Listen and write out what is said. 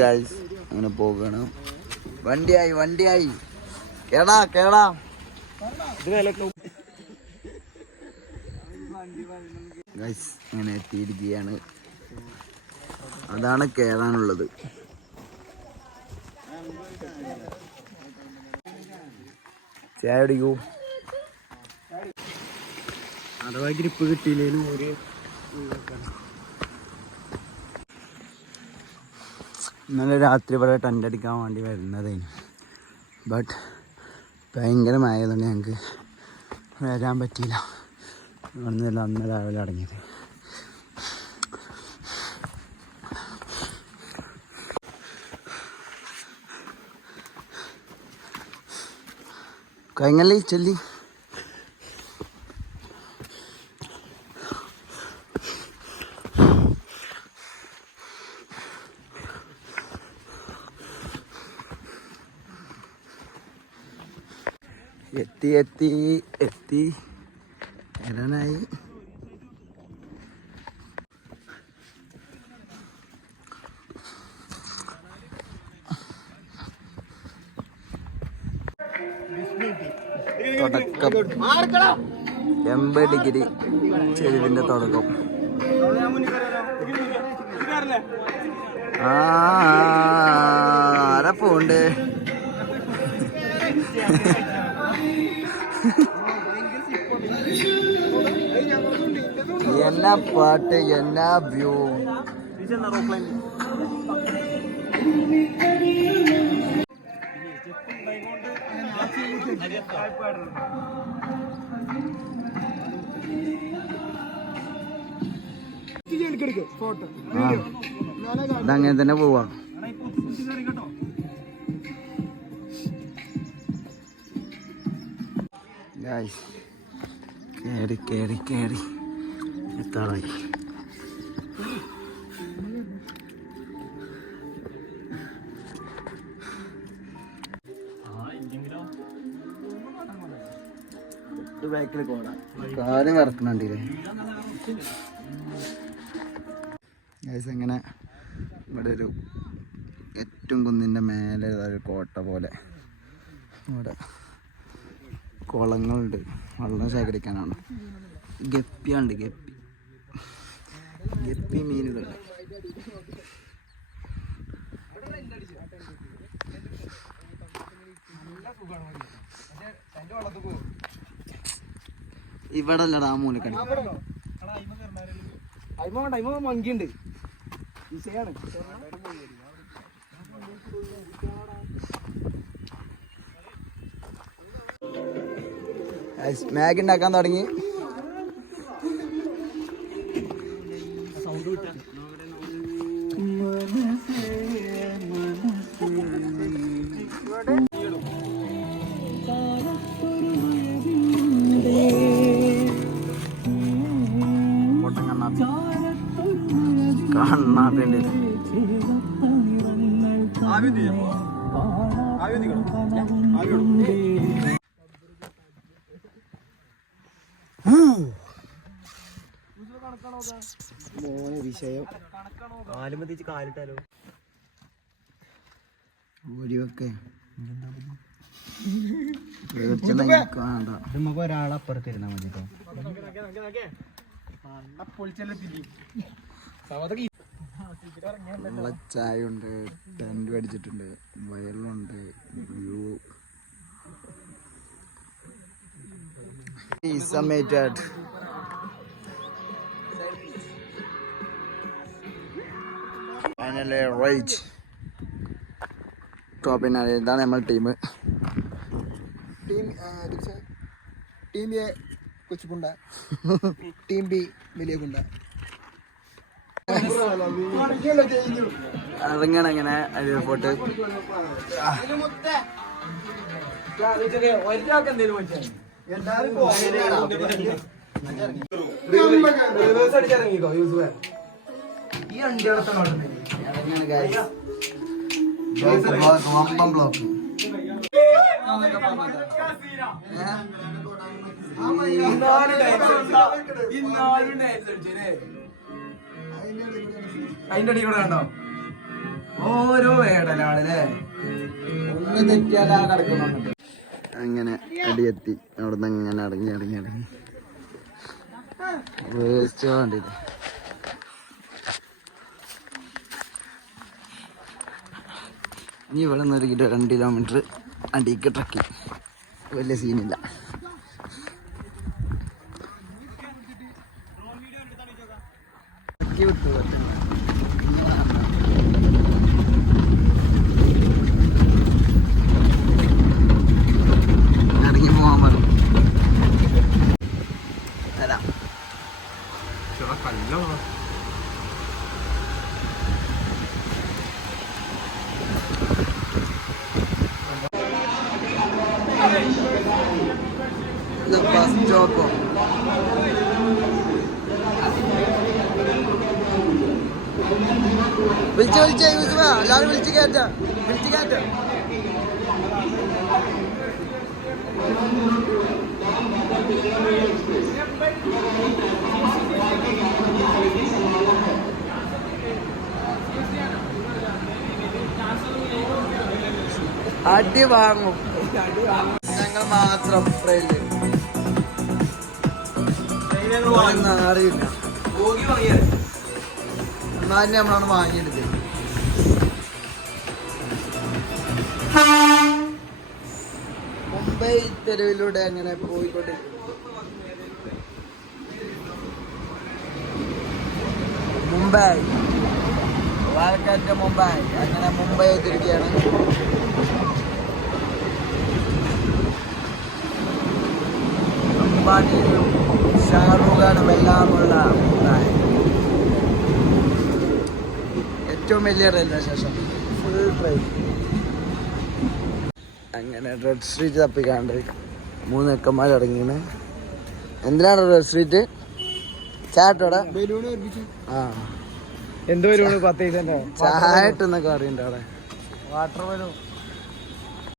Guys അങ്ങനെ പോകണം. വണ്ടിയായി കേടാ ഗൈസ് അങ്ങനെ എത്തിയിരിക്കുകയാണ്. അതാണ് കേറാനുള്ളത്. ചായ കുടിക്കൂ. അഥവാ ഗ്രിപ്പ് കിട്ടിയില്ലേലും ഒരു ഇന്നലെ രാത്രി ഇവിടെ ടെൻ്റ് അടിക്കാൻ വേണ്ടി വരുന്നതേനു. ബട്ട് ഭയങ്കര മഴയായതുകൊണ്ട് ഞങ്ങൾക്ക് വരാൻ പറ്റിയില്ല. അന്നല്ല അന്ന് രാവിലെ അടങ്ങിയത്. കഴിഞ്ഞല്ലേ ചൊല്ലി എത്തി വരാനായി. തുടക്കം 80 ഡിഗ്രി ചെരുവിന്റെ തുടക്കം. ആരാ പോണ്ട്? എന്നാ പാട്ട്, എന്നാ വ്യൂ. ഇതങ്ങനെ തന്നെ പോവാ. കേറി എത്താറായി. കാര്യം വറക്കണണ്ടില്ലേ ഇങ്ങനെ. ഇവിടെ ഒരു ഏറ്റവും കുന്നിൻ്റെ മേലെ ഒരു കോട്ട പോലെ. ഇവിടെ കുളങ്ങളുണ്ട്, വെള്ളം ശേഖരിക്കാനാണ്. ഗപ്പിയുണ്ട്, ഗപ്പി മീനുകളുണ്ട്. ഇവിടെ അല്ലടാ ആ മൂലക്കണി. മങ്കിണ്ട് മാഗി ഉണ്ടാക്കാൻ തുടങ്ങി. കണ്ണാപ്പിണ്ട്. വിഷയം കാലുമതിച്ച് കാലിട്ടാലോ ഊരിയൊക്കെ നമുക്ക് ഒരാളപ്പുറത്ത് ഇരുന്നാ മതി കേട്ടോ. ചായ ഉണ്ട്, ടെന്റ് അടിച്ചിട്ടുണ്ട്, വയലുണ്ട്, വ്യൂ. ടോപ്പിനാണ്. ഇതാണ് നമ്മൾ ടീം. ടീം എ കൊച്ചുകുണ്ട, ടീം ബി വലിയ കുണ്ട. ഇറങ്ങണം ഇങ്ങനെ ഫോട്ടോ. വമ്പം ബ്ലോക്ക്. അതിന്റെ അടി കൂടെ കണ്ടോ? ഓ ഓരോ വേടനാളല്ലേ ഒന്ന് തെറ്റിയാലാ കിടക്കുന്നുണ്ട്. അങ്ങനെ അടിയെത്തി. അവിടെ നിന്ന് അങ്ങനെ അടങ്ങി വേസ്റ്റ് വേണ്ടില്ല. ഇനി ഇവിടെ നിന്ന് 2 കിലോമീറ്റർ അടിക്ക് ട്രക്കിങ്. വലിയ സീനില്ല. ഇറങ്ങി പോകാൻ പറഞ്ഞു. തരാം. ബസ് സ്റ്റോപ്പോ വിളിച്ച യൂസുഫാ, എല്ലാവരും വിളിച്ച് കയറ്റ. അടി വാങ്ങും ഞങ്ങൾ മാത്രം. ട്രെയിനിൽ അറിയില്ല. എന്നാലും നമ്മളാണ് വാങ്ങിയെടുത്തത്. മുംബൈ തെരുവിലൂടെ അങ്ങനെ പോയിക്കൊണ്ടിരിക്കും. മുംബൈ മുംബൈ അങ്ങനെ മുംബൈ എത്തിരിക്കുകയാണ്. അംബാനിയും ഷാറൂഖ് ഖാനും എല്ലാമുള്ള മുംബൈ ഏറ്റവും വലിയ റെയിൽവേ സ്റ്റേഷൻ. Full train. അങ്ങനെ റെഡ് സ്ട്രീറ്റ് തപ്പിക്കാണ്ട് 3 ചെക്കന്മാർ ഇറങ്ങിയാണ്. എന്തിനാണ് റെഡ് സ്ട്രീറ്റ്? ചായട്ടോടെ എന്ത് ബലൂണ്? 10 ചായട്ടെന്നൊക്കെ അറിയണ്ട അവിടെ. Water balloon.